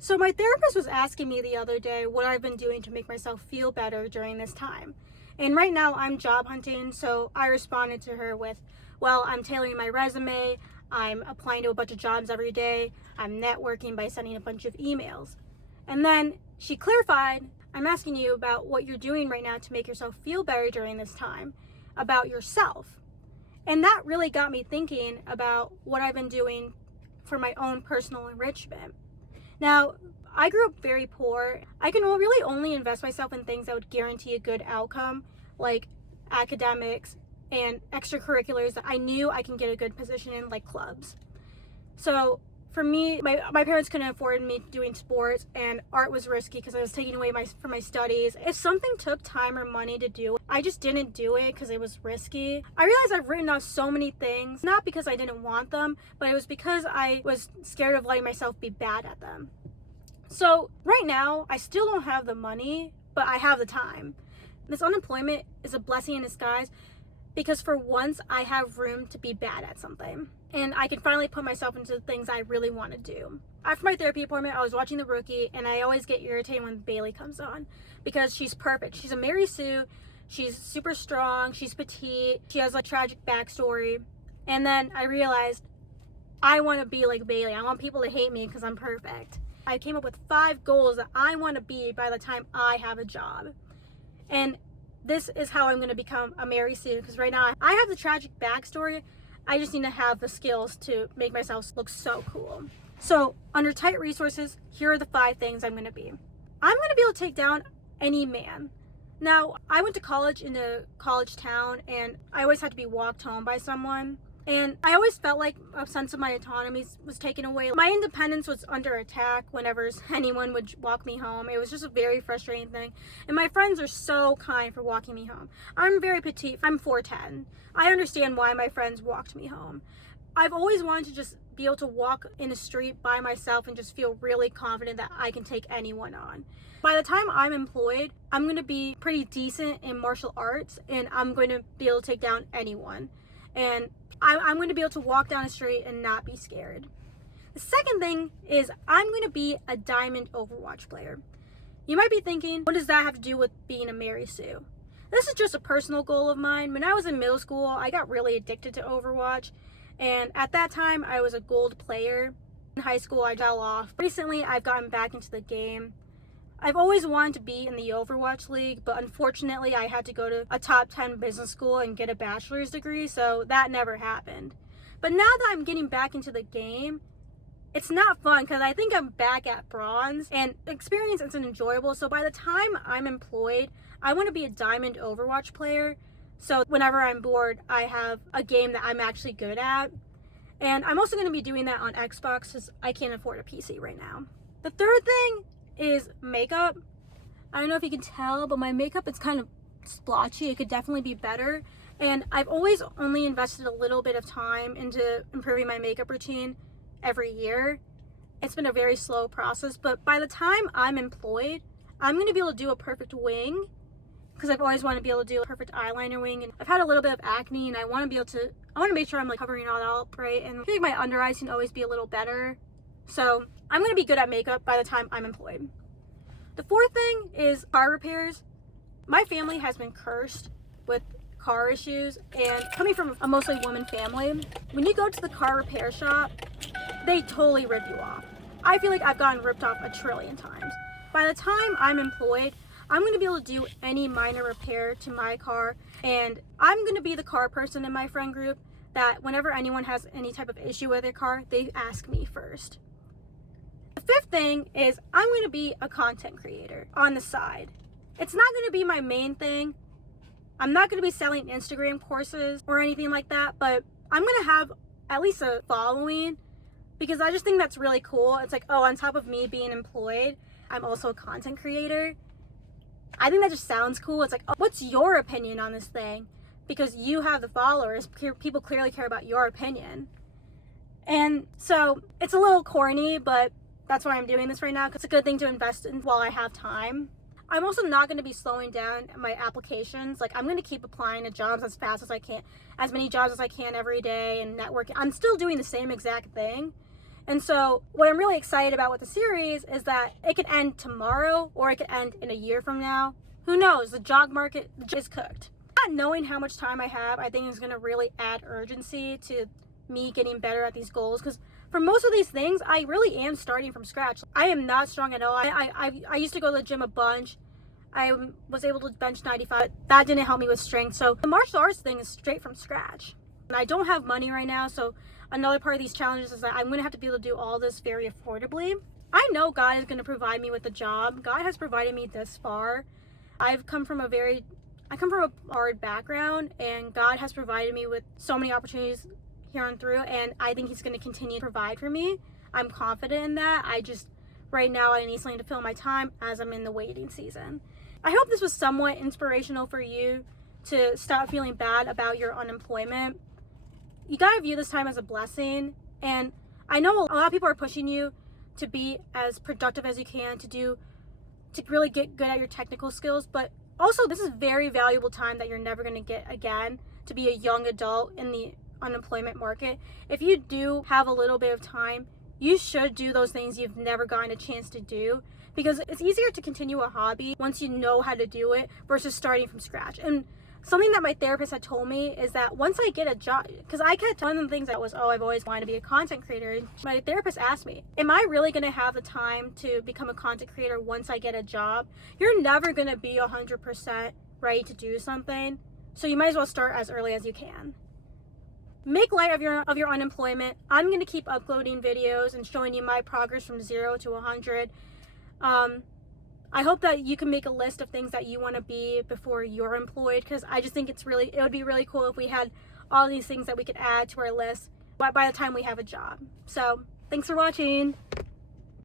So my therapist was asking me the other day what I've been doing to make myself feel better during this time. And right now I'm job hunting, so I responded to her with, well, I'm tailoring my resume, I'm applying to a bunch of jobs every day, I'm networking by sending a bunch of emails. And then she clarified, I'm asking you about what you're doing right now to make yourself feel better during this time, about yourself. And that really got me thinking about what I've been doing for my own personal enrichment. Now, I grew up very poor. I can really only invest myself in things that would guarantee a good outcome, like academics and extracurriculars that I knew I can get a good position in, like clubs. So for me, my parents couldn't afford me doing sports, and art was risky because I was taking away from my studies. If something took time or money to do, I just didn't do it because it was risky. I realized I've written off so many things, not because I didn't want them, but it was because I was scared of letting myself be bad at them. So right now, I still don't have the money, but I have the time. This unemployment is a blessing in disguise because for once I have room to be bad at something. And I can finally put myself into the things I really want to do. After my therapy appointment, I was watching The Rookie, and I always get irritated when Bailey comes on because she's perfect. She's a Mary Sue. She's super strong. She's petite. She has a tragic backstory. And then I realized I want to be like Bailey. I want people to hate me because I'm perfect. I came up with 5 goals that I want to be by the time I have a job. And this is how I'm going to become a Mary Sue, because right now I have the tragic backstory. I just need to have the skills to make myself look so cool. So under tight resources, here are the 5 things I'm going to be. I'm going to be able to take down any man. Now, I went to college in a college town, and I always had to be walked home by someone. And I always felt like a sense of my autonomy was taken away. My independence was under attack whenever anyone would walk me home. It was just a very frustrating thing. And my friends are so kind for walking me home. I'm very petite. I'm 4'10". I understand why my friends walked me home. I've always wanted to just be able to walk in the street by myself and just feel really confident that I can take anyone on. By the time I'm employed, I'm going to be pretty decent in martial arts, and I'm going to be able to take down anyone. And I'm going to be able to walk down the street and not be scared. The second thing is I'm going to be a diamond Overwatch player. You might be thinking, what does that have to do with being a Mary Sue? This is just a personal goal of mine. When I was in middle school, I got really addicted to Overwatch. And at that time, I was a gold player. In high school, I fell off. Recently, I've gotten back into the game. I've always wanted to be in the Overwatch League, but unfortunately I had to go to a top 10 business school and get a bachelor's degree, so that never happened. But now that I'm getting back into the game, it's not fun because I think I'm back at bronze, and the experience isn't enjoyable. So by the time I'm employed, I want to be a diamond Overwatch player, so whenever I'm bored, I have a game that I'm actually good at. And I'm also going to be doing that on Xbox because I can't afford a PC right now. The third thing is makeup. I don't know if you can tell, but my makeup is kind of splotchy. It could definitely be better. And I've always only invested a little bit of time into improving my makeup routine every year. It's been a very slow process, but by the time I'm employed, I'm going to be able to do a perfect wing because I've always wanted to be able to do a perfect eyeliner wing. And I've had a little bit of acne, and I want to make sure I'm like covering all that up right. And I feel like my under eyes can always be a little better. So I'm going to be good at makeup by the time I'm employed. The fourth thing is car repairs. My family has been cursed with car issues, and coming from a mostly woman family, when you go to the car repair shop, they totally rip you off. I feel like I've gotten ripped off a trillion times. By the time I'm employed, I'm going to be able to do any minor repair to my car, and I'm going to be the car person in my friend group that whenever anyone has any type of issue with their car, they ask me first. The fifth thing is I'm going to be a content creator on the side. It's not going to be my main thing. I'm not going to be selling Instagram courses or anything like that, but I'm going to have at least a following because I just think that's really cool. It's like, oh, on top of me being employed, I'm also a content creator. I think that just sounds cool. It's like, oh, what's your opinion on this thing? Because you have the followers, people clearly care about your opinion. And so it's a little corny, but that's why I'm doing this right now, because it's a good thing to invest in while I have time. I'm also not going to be slowing down my applications. Like, I'm going to keep applying to jobs as fast as I can, as many jobs as I can every day, and networking. I'm still doing the same exact thing. And so what I'm really excited about with the series is that it could end tomorrow or it could end in a year from now. Who knows? The job market is cooked. Not knowing how much time I have, I think is going to really add urgency to me getting better at these goals, because for most of these things, I really am starting from scratch. I am not strong at all. I used to go to the gym a bunch. I was able to bench 95. That didn't help me with strength. So the martial arts thing is straight from scratch. And I don't have money right now, so another part of these challenges is that I'm going to have to be able to do all this very affordably. I know God is going to provide me with a job. God has provided me this far. I come from a hard background, and God has provided me with so many opportunities here on through, and I think he's going to continue to provide for me. I'm confident in that. Right now I need something to fill my time as I'm in the waiting season. I hope this was somewhat inspirational for you to stop feeling bad about your unemployment. You gotta view this time as a blessing, and I know a lot of people are pushing you to be as productive as you can, to really get good at your technical skills, but also this is very valuable time that you're never going to get again, to be a young adult in the unemployment market. If you do have a little bit of time, you should do those things you've never gotten a chance to do, because it's easier to continue a hobby once you know how to do it versus starting from scratch. And something that my therapist had told me is that once I get a job, because I kept one of the things that was, I've always wanted to be a content creator. My therapist asked me, am I really going to have the time to become a content creator once I get a job? You're never going to be 100% ready to do something, so you might as well start as early as you can. Make light of your unemployment. I'm going to keep uploading videos and showing you my progress from 0 to 100. I hope that you can make a list of things that you want to be before you're employed, because I just think it would be really cool if we had all these things that we could add to our list by the time we have a job. So thanks for watching.